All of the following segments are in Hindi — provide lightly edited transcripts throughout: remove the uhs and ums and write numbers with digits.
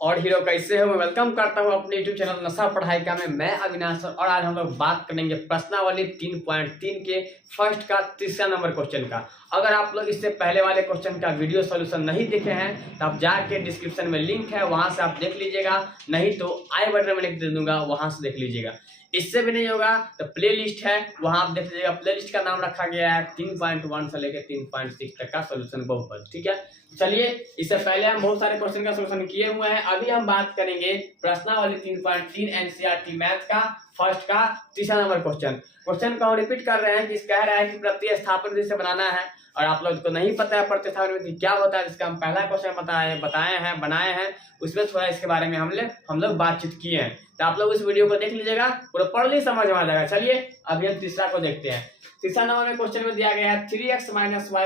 और हीरो कैसे हो। मैं वेलकम करता हूं अपने यूट्यूब चैनल नशा पढ़ाई का में मैं अविनाश और आज हम लोग बात करेंगे प्रश्नावली 3.3 के फर्स्ट का तीसरा नंबर क्वेश्चन का। अगर आप लोग इससे पहले वाले क्वेश्चन का वीडियो सॉल्यूशन नहीं देखे हैं तो आप जाके डिस्क्रिप्शन में लिंक है, वहां से आप देख लीजिएगा, नहीं तो आई बटन में लिंक दे दूंगा, वहां से देख लीजिएगा। इससे भी नहीं होगा तो प्ले लिस्ट है, वहां आप देख लीजिएगा। प्ले लिस्ट का नाम रखा गया है 3.1 से लेकर 3.6 तक का सोल्यूशन बहुपद। ठीक है, चलिए इससे पहले हम बहुत सारे क्वेश्चन का सोल्यूशन किए हुए हैं। अभी हम बात करेंगे प्रश्नावली 3.3 एनसीईआरटी मैथ का फर्स्ट का तीसरा नंबर क्वेश्चन को हम रिपीट कर रहे हैं कि कह रहा है कि प्रतिस्थापन विधि से बनाना है और आप लोग को नहीं पता है प्रतिस्थापन विधि क्या होता है, जिसका हम पहला क्वेश्चन बनाए हैं उसमें थोड़ा इसके बारे में हम लोग बातचीत किए हैं, तो आप लोग इस वीडियो को देख लीजिएगा, प्रॉपर्ली समझ में आ जाएगा। चलिए अभी हम तीसरा को देखते हैं। तीसरा नंबर में क्वेश्चन में दिया गया है 3x - y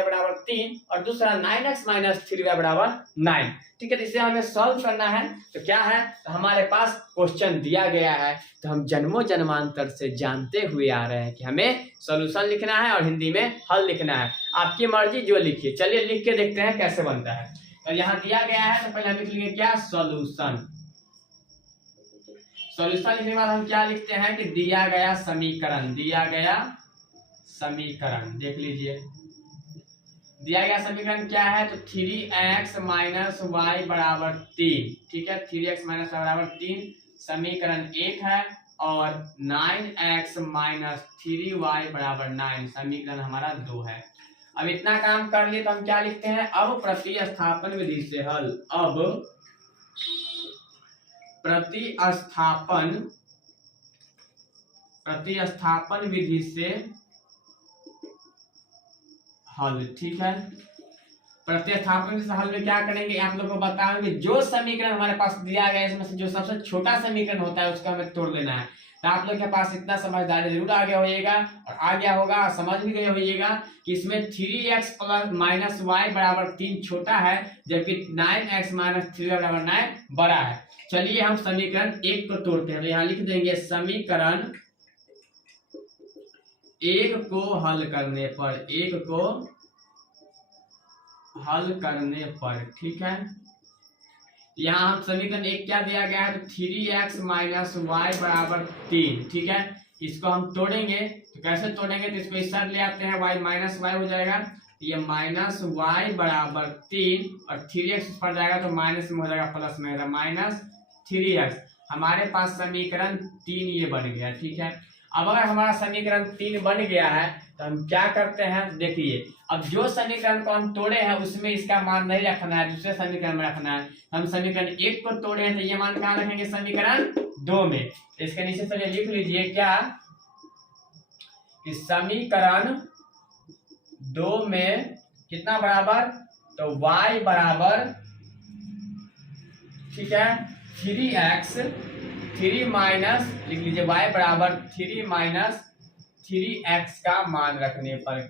बराबर 3 और दूसरा 9x - 3y बराबर 9। ठीक है, तो इसे हमें सॉल्व करना है। तो क्या है, तो हमारे पास क्वेश्चन दिया गया है, तो हम जन्मों जन्मांतर से जानते हुए आ रहे हैं कि हमें सॉल्यूशन लिखना है और हिंदी में हल लिखना है। आपकी मर्जी जो लिखिए। चलिए लिख के देखते हैं कैसे बनता है। तो यहाँ दिया गया है, तो पहले हम लिख लेंगे क्या, सॉल्यूशन। सॉल्यूशन लिखने के बाद हम क्या लिखते हैं कि दिया गया समीकरण देख लीजिए। दिया गया समीकरण क्या है, तो 3x - y बराबर 3। ठीक है, 3x - y बराबर 3 समीकरण 1 है और 9x - 3y बराबर 9 समीकरण हमारा 2 है। अब इतना काम कर लिए तो हम क्या लिखते हैं, अब प्रतिस्थापन विधि से हल। अब प्रतिस्थापन विधि से हल। ठीक है, प्रतिस्थापन से हल में क्या करेंगे, आप लोगों को बताएंगे जो समीकरण हमारे पास दिया गया है इसमें से जो सबसे छोटा समीकरण होता है उसको हमें तोड़ लेना है। तो आप लोग के पास इतना समझदारी जरूर आ गया होगा और आ गया होगा, समझ भी गए होइएगा कि इसमें 3x - y बराबर 3 छोटा है जबकि 9x - 3y बराबर 9 बड़ा है। चलिए हम समीकरण 1 को तोड़ते हैं। तो यहाँ लिख देंगे समीकरण 1 को हल करने पर ठीक है, यहाँ हम समीकरण 1 क्या दिया गया है, तो 3x - y बराबर 3। ठीक है, इसको हम तोड़ेंगे तो कैसे तोड़ेंगे, तो इसको इस साइड ले आते हैं, y - y हो जाएगा, ये -y बराबर 3 और 3x पर जाएगा तो माइनस में हो जाएगा प्लस में -3x। हमारे पास समीकरण 3 ये बन गया। ठीक है, अब अगर हमारा समीकरण 3 बन गया है तो हम क्या करते हैं, देखिए अब जो समीकरण को हम तोड़े हैं उसमें इसका मान नहीं रखना है, दूसरे समीकरण में रखना है। हम समीकरण 1 को तोड़े हैं तो ये मान कहाँ रखेंगे, समीकरण 2 में। तो इसके नीचे चलिए लिख लीजिए क्या, कि समीकरण 2 में कितना बराबर, तो y बराबर, ठीक है, 3x 3 माइनस लिख लीजिए, y बराबर 3 - 3x का मान रखने पर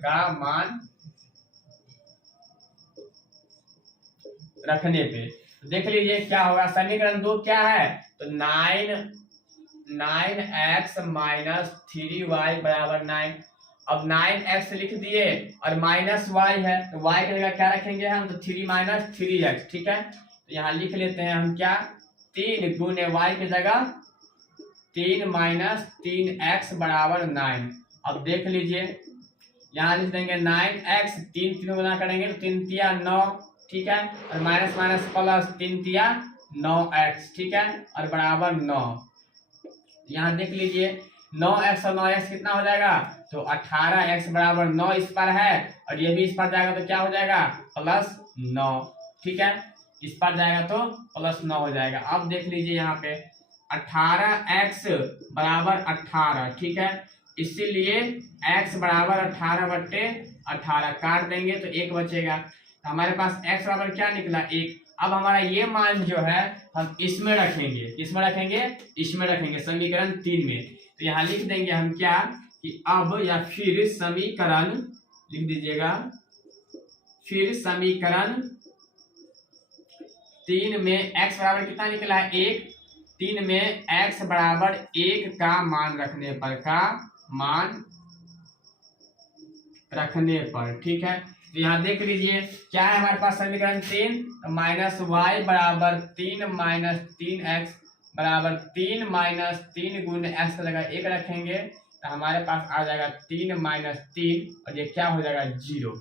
देख लीजिए क्या होगा। समीकरण 2 क्या है, तो 9x - 3y बराबर 9। अब 9x लिख दिए और माइनस y है तो y की जगह क्या रखेंगे हम, तो 3 - 3x। ठीक है, तो यहाँ लिख लेते हैं हम क्या, 3 गुने y की जगह 3 - 3x बराबर 9। अब देख लीजिए यहाँ लिख देंगे 9x, 3 गुना करेंगे तो 3 तिया 9। ठीक है, और माइनस माइनस प्लस 3 तिया 9x। ठीक है, और बराबर 9। यहाँ देख लीजिए 9x और 9x कितना हो जाएगा, तो 18x बराबर 9 इस पर है और ये भी इस पर जाएगा तो क्या हो जाएगा, +9। ठीक है, इस पर जाएगा तो +9 हो जाएगा। अब देख लीजिए यहाँ पे 18x बराबर 18। ठीक है, इसीलिए x बराबर 18/18 काट देंगे तो 1 बचेगा। तो हमारे पास x बराबर क्या निकला, 1। अब हमारा ये मान जो है हम इसमें रखेंगे, इसमें रखेंगे समीकरण 3 में। तो यहाँ लिख देंगे हम क्या, कि अब या फिर समीकरण लिख दीजिएगा, फिर समीकरण 3 में x बराबर कितना निकला है, 1। 3 में x बराबर 1 का मान रखने पर ठीक है, तो यहाँ देख लीजिए क्या है हमारे पास समीकरण 3, माइनस वाई बराबर 3 माइनस 3x बराबर 3 माइनस 3 गुण एक्स का जगह 1 रखेंगे तो हमारे पास आ जाएगा 3 माइनस 3 और ये क्या हो जाएगा 0।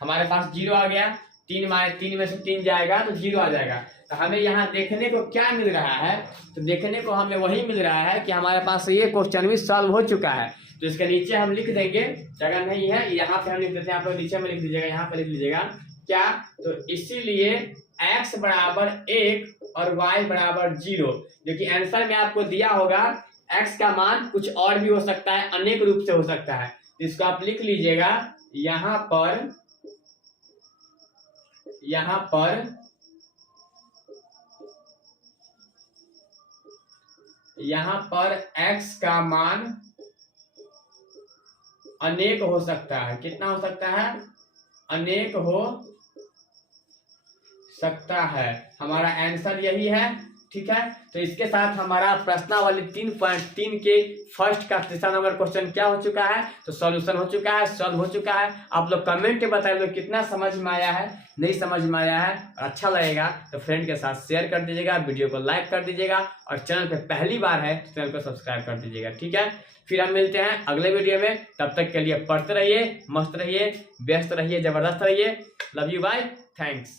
हमारे पास 0 आ गया, 3 माइनस 3 में से 3 जाएगा तो 0 आ जाएगा। तो हमें यहाँ देखने को क्या मिल रहा है, तो देखने को हमें वही मिल रहा है कि हमारे पास ये क्वेश्चन भी सॉल्व हो चुका है। तो इसके नीचे हम लिख देंगे, जगह नहीं है यहाँ पे हम लिख देते हैं, आप लोग नीचे में लिख दीजिएगा, यहाँ पे लिख लीजिएगा क्या, तो इसीलिए x बराबर 1 और y बराबर 0, जो कि आंसर में आपको दिया होगा। x का मान कुछ और भी हो सकता है, अनेक रूप से हो सकता है, तो इसको आप लिख लीजिएगा यहाँ पर x का मान अनेक हो सकता है। कितना हो सकता है? अनेक हो सकता है। हमारा आंसर यही है, ठीक है। तो इसके साथ हमारा प्रश्नावली 3.3 के फर्स्ट का तीसरा नंबर क्वेश्चन क्या हो चुका है, तो सॉल्यूशन हो चुका है, सॉल्व हो चुका है। आप लोग कमेंट में बताइए लोग कितना समझ में आया है, नहीं समझ में आया है। अच्छा लगेगा तो फ्रेंड के साथ शेयर कर दीजिएगा, वीडियो को लाइक कर दीजिएगा और चैनल पे पहली बार है तो चैनल को सब्सक्राइब कर दीजिएगा, ठीक है। फिर हम मिलते हैं अगले वीडियो में, तब तक के लिए पढ़ते रहिए, मस्त रहिए, व्यस्त रहिए, जबरदस्त रहिए। Love you, bye, thanks.